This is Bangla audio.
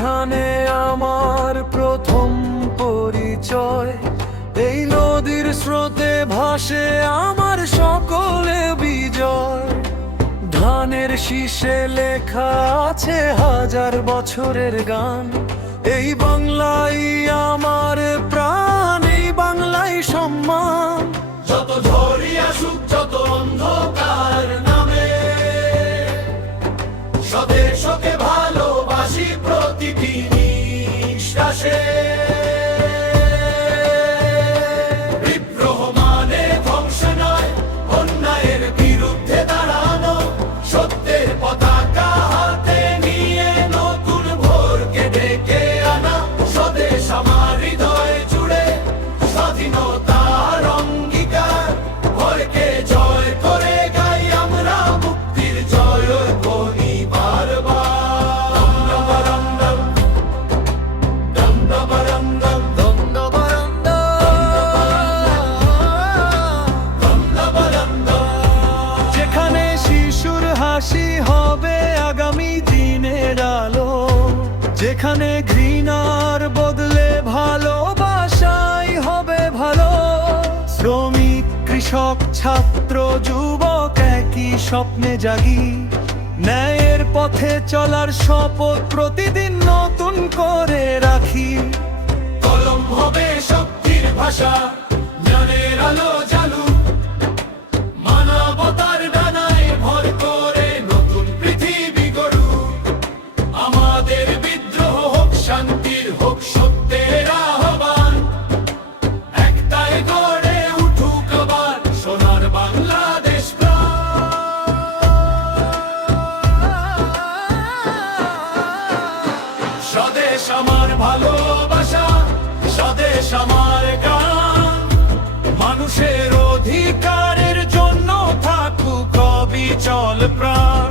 ঘানে আমার প্রথম পরিচয়, এই নদীর স্রোতে ভাসে আমার সকলে বিজয়। ধানের শীষে লেখা আছে হাজার বছরের গান, এই বাংলাই আমার প্রাণ, এই বাংলাই সম্মান। যত ঝড়ই আসুক, যত অন্ধকার নামে, স্বদেশকে ভালোবাসি প্রতিটি নিঃশ্বাসে। বিদ্রোহ মানে ধ্বংস নয়, অন্যায়ের বিরুদ্ধে দাঁড়ানো, সত্যের পতাকা হাতে নিয়ে নতুন ভোরকে ডেকে আনা। স্বদেশ আমার হৃদয় জুড়ে স্বাধীনতার অঙ্গীকার, ভয়কে জয় করে গাই আমরা মুক্তির জয় ধ্বনি বারবার। যেখানে শিশুর হাসি হবে আগামী দিনের আলো, যেখানে ঘৃণার বদলে ভালোবাসাই হবে ভালো। শ্রমিক, কৃষক, ছাত্র, যুবক একই স্বপ্নে জাগি, ন্যায়ের পথে চলার শপথ প্রতিদিন নতুন করে রাখি। কলম হবে শক্তির ভাষা, জ্ঞানের আলো জালু, মানবতার ডানায় ভর করে নতুন পৃথিবী গড়ু। আমাদের বিদ্রোহ হোক শান্তির, হোক সত্যের আহ্বান, একতায় গড়ে উঠুক আবার সোনার বাংলাদেশ প্রাণ। স্বদেশ আমার ভালোবাসা, স্বদেশ আমার গান, মানুষের অধিকারের জন্য থাকুক অবিচল প্রাণ।